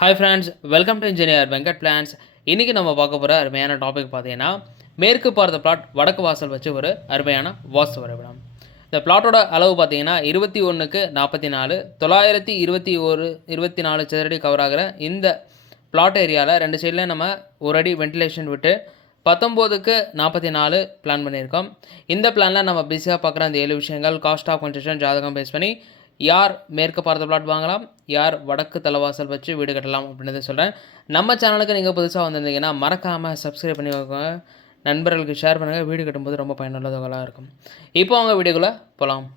Hi friends, welcome to engineer Venkat plans. இன்றைக்கி நம்ம பார்க்க போகிற அருமையான டாபிக் பார்த்தீங்கன்னா, மேற்கு பார்த்த பிளாட் வடக்கு வாசல் வச்சு ஒரு அருமையான வாஸ்து வரைபடம். இந்த பிளாட்டோட அளவு பார்த்தீங்கன்னா 21க்கு 44, 924 சதுரடி கவர் ஆகிற இந்த பிளாட் ஏரியாவில் 2 சைடில் நம்ம ஒரு அடி வென்டிலேஷன் விட்டு 19க்கு 44 பிளான் பண்ணியிருக்கோம். இந்த பிளானில் நம்ம பிஸியாக பார்க்குற அந்த 7 விஷயங்கள் காஸ்ட் ஆஃப் கன்ஸ்ட்ரக்ஷன் ஜாதகம் பேஸ் பண்ணி யார் மேற்கு பார்த்த பிளாட் வாங்கலாம், யார் வடக்கு தலைவாசல் வச்சு வீடு கட்டலாம் அப்படின்றத சொல்கிறேன். நம்ம சேனலுக்கு நீங்கள் புதுசாக வந்திருந்தீங்கன்னா மறக்காமல் சப்ஸ்கிரைப் பண்ணி வைக்கோங்க, நண்பர்களுக்கு ஷேர் பண்ணுங்கள். வீடு கட்டும்போது ரொம்ப பயனுள்ளதாக இருக்கும். இப்போ அவங்க வீடியோக்குள்ளே போகலாம்.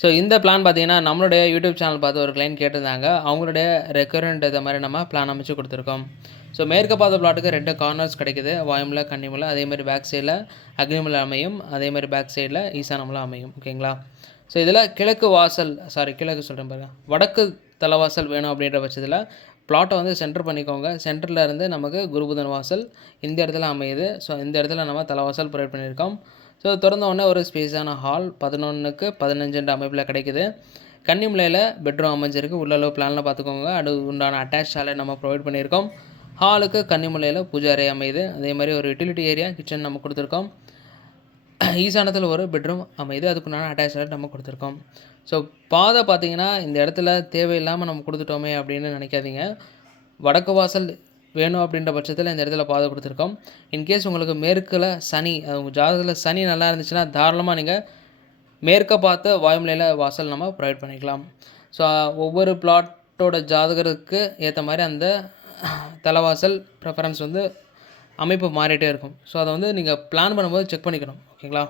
ஸோ இந்த பிளான் பார்த்தீங்கன்னா நம்மளுடைய யூடியூப் சேனல் பார்த்து ஒரு கிளைண்ட் கேட்டிருந்தாங்க. அவங்களுடைய ரெக்குவயர்மெண்ட் இதை மாதிரி நம்ம பிளான் அமைச்சு கொடுத்துருக்கோம். ஸோ மேற்கு பார்த்த பிளாட்டுக்கு 2 கார்னர்ஸ் கிடைக்குது, வாயுமில் கன்னிமுல. அதேமாதிரி பேக் சைடில் அக்னிமுல அமையும், அதேமாதிரி பேக் சைடில் ஈசானமுல அமையும். ஓகேங்களா? ஸோ இதில் கிழக்கு சொல்கிறேன் பாருங்கள், வடக்கு தலைவாசல் வேணும் அப்படின்ற பட்சத்தில் பிளாட்டை வந்து சென்டர் பண்ணிக்கோங்க. சென்டரில் இருந்து நமக்கு குருபுதன் வாசல் இந்த இடத்துல அமையுது. ஸோ இந்த இடத்துல நம்ம தலைவாசல் ப்ரொவைட் பண்ணியிருக்கோம். ஸோ திறந்த உடனே ஒரு ஸ்பேஸான ஹால் 11க்கு 15 அமைப்பில் கிடைக்குது. கன்னிமுலையில் பெட்ரூம் அமைஞ்சிருக்கு. உள்ளளவு பிளானில் பார்த்துக்கோங்க. அது உண்டான அட்டாச் ஹாலை நம்ம ப்ரொவைட் பண்ணியிருக்கோம். ஹாலுக்கு கன்னிமுலையில் பூஜை அறை அமையுது. அதே மாதிரி ஒரு யூட்டிலிட்டி ஏரியா கிச்சன் நம்ம கொடுத்துருக்கோம். ஈசானத்தில் ஒரு பெட்ரூம் அமையுது, அதுக்குண்டான அட்டாச் ஹால் நம்ம கொடுத்துருக்கோம். ஸோ பாதை பார்த்திங்கன்னா இந்த இடத்துல தேவையில்லாமல் நம்ம கொடுத்துட்டோமே அப்படின்னு நினைக்காதீங்க. வடக்கு வாசல் வேணும் அப்படின்ற பட்சத்தில் இந்த இடத்துல பாதை கொடுத்துருக்கோம். இன்கேஸ் உங்களுக்கு மேற்கில் சனி, உங்கள் ஜாதகத்தில் சனி நல்லா இருந்துச்சுன்னா தாராளமாக நீங்கள் மேற்க பார்த்து வாயுமலையில் வாசல் நம்ம ப்ரொவைட் பண்ணிக்கலாம். ஸோ ஒவ்வொரு பிளாட்டோட ஜாதகருக்கு ஏற்ற மாதிரி அந்த தலைவாசல் ப்ரிஃபரன்ஸ் வந்து அமைப்பு மாறிட்டே இருக்கும். ஸோ அதை வந்து நீங்கள் பிளான் பண்ணும்போது செக் பண்ணிக்கணும். ஓகேங்களா?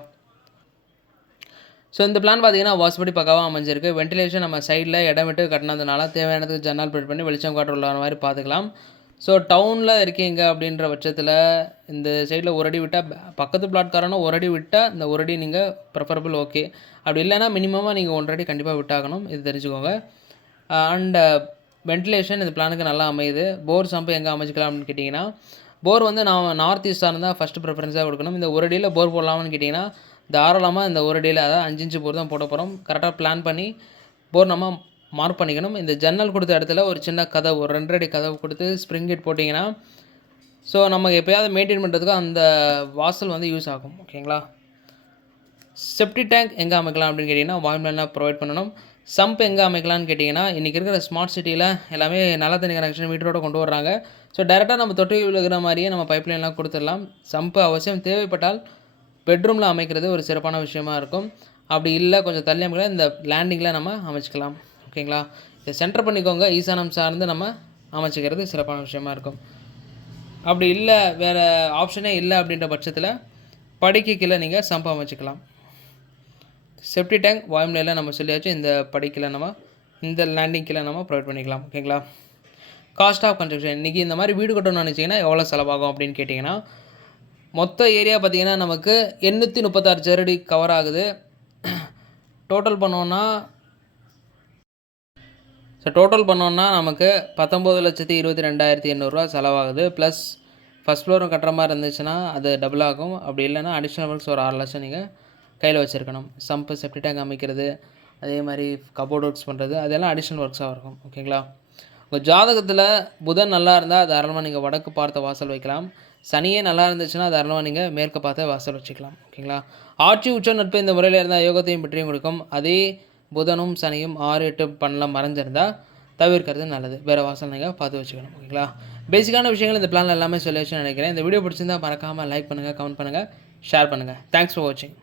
ஸோ இந்த பிளான் பார்த்தீங்கன்னா வாஸ்படி பக்காவாக அமைஞ்சிருக்கு. வென்டிலேஷன் நம்ம சைடில் இடம் விட்டு கட்டினதுனால தேவையானதுக்கு ஜன்னல் ப்ரொவைட் பண்ணி வெளிச்சம் காற்று உள்ள மாதிரி பார்த்துக்கலாம். ஸோ டவுனில் இருக்கீங்க அப்படின்ற பட்சத்தில் இந்த சைடில் ஒரு அடி விட்டால், பக்கத்து பிளாட்காரனும் ஒரு அடி விட்டால் இந்த ஒரு அடி நீங்கள் ப்ரிஃபரபிள் ஓகே. அப்படி இல்லைனா மினிமமாக நீங்கள் 1 அடி கண்டிப்பாக விட்டாகணும், இது தெரிஞ்சுக்கோங்க. அண்டு வென்டிலேஷன் இந்த பிளானுக்கு நல்லா அமையுது. போர் சம்பு எங்கே அமைச்சிக்கலாம் அப்படின்னு கேட்டிங்கன்னா, போர் வந்து நான் நார்த் ஈஸ்டாக இருந்தால் ஃபஸ்ட்டு ப்ரிஃபரன்ஸாக கொடுக்கணும். இந்த ஒரு அடியில் போர் போடலாம்னு கேட்டிங்கன்னா தாராளமாக இந்த ஒரு அடியில், அதாவது 5 இன்ச்சு போர் தான் போட போகிறோம். கரெக்டாக பிளான் பண்ணி போர் நம்ம மார்க் பண்ணிக்கணும். இந்த ஜன்னல் கொடுத்த இடத்துல ஒரு சின்ன கதவு, ஒரு 2 அடி கதவு கொடுத்து ஸ்ப்ரிங் கேட் போட்டிங்கன்னா ஸோ நம்ம எப்போயாவது மெயின்டைன் பண்ணுறதுக்கு அந்த வாசல் வந்து யூஸ் ஆகும். ஓகேங்களா? செப்டி டேங்க் எங்கே அமைக்கலாம் அப்படின்னு கேட்டிங்கன்னா வாயுமலையில் ப்ரொவைட் பண்ணணும். சம்ப் எங்கே அமைக்கலாம்னு கேட்டிங்கன்னா இன்றைக்கி இருக்கிற ஸ்மார்ட் சிட்டியில் எல்லாமே நல்ல தண்ணி கனெக்ஷன் மீட்டரோடு கொண்டு வர்றாங்க. ஸோ டேரெக்டாக நம்ம தொட்டி விழுகிற மாதிரியே நம்ம பைப்லைன்லாம் கொடுத்துடலாம். சம்பு அவசியம் தேவைப்பட்டால் பெட்ரூமில் அமைக்கிறது ஒரு சிறப்பான விஷயமா இருக்கும். அப்படி இல்லை கொஞ்சம் தள்ளி அமைக்கலாம், இந்த லேண்டிங்கில் நம்ம அமைச்சிக்கலாம். ஓகேங்களா? இதை சென்டர் பண்ணிக்கோங்க. ஈசானம் சார்ந்து நம்ம அமைச்சிக்கிறது சிறப்பான விஷயமா இருக்கும். அப்படி இல்லை, வேறு ஆப்ஷனே இல்லை அப்படின்ற பட்சத்தில் படிக்கு கீழே நீங்கள் சம்பு அமைச்சிக்கலாம். செப்டி டேங்க் வாயுமலையில் நம்ம சொல்லியாச்சு. இந்த படிக்கில் நம்ம இந்த லேண்டிங் கீழே நம்ம ப்ரொவைட் பண்ணிக்கலாம். ஓகேங்களா? காஸ்ட் ஆஃப் கன்ஸ்ட்ரக்ஷன் இன்றைக்கி இந்த மாதிரி வீடு கட்டணும்னு நினச்சிங்கன்னா எவ்வளோ செலவாகும் அப்படின்னு கேட்டிங்கன்னா, மொத்த ஏரியா பார்த்திங்கன்னா நமக்கு 836 சதுரடி கவர் ஆகுது. டோட்டல் பண்ணோன்னா நமக்கு 19,22,800 செலவாகுது. ப்ளஸ் ஃபஸ்ட் ஃப்ளோரும் கட்டுற மாதிரி இருந்துச்சுன்னா அது டபுள் ஆகும். அப்படி இல்லைன்னா அடிஷ்னல் ஒர்க்ஸ் ஒரு 6 லட்சம் நீங்கள் கையில் வச்சுருக்கணும். சம்பு செப்டி டேங்க் அமைக்கிறது, அதே மாதிரி கபோர்ட் ஒர்க்ஸ் பண்ணுறது, அதெல்லாம் அடிஷ்னல் ஒர்க்ஸாக இருக்கும். ஓகேங்களா? உங்கள் ஜாதகத்தில் புதன் நல்லா இருந்தால் தாராளமாக நீங்கள் வடக்கு பார்த்த வாசல் வைக்கலாம். சனியே நல்லா இருந்துச்சுன்னா தாராளமாக நீங்கள் மேற்கு பார்த்த வாசல் வச்சுக்கலாம். ஓகேங்களா? ஆட்சி உச்ச நட்பு இந்த முறையில் இருந்தால் யோகத்தையும் பெற்றியும் கொடுக்கும். அதே புதனும் சனியும் 6, 8 பண்ணலாம் மறைஞ்சிருந்தால் தவிர்க்கிறது நல்லது. வேறு வாசல் நீங்கள் பார்த்து வச்சுக்கணும். ஓகேங்களா? பேசிக்கான விஷயங்கள் இந்த பிளானில் எல்லாமே சொல்லி வச்சுன்னு நினைக்கிறேன். இந்த வீடியோ பிடிச்சிருந்தால் மறக்காமல் லைக் பண்ணுங்கள், கமெண்ட் பண்ணுங்கள், ஷேர் பண்ணுங்கள். தேங்க்ஸ் ஃபார் வாட்சிங்.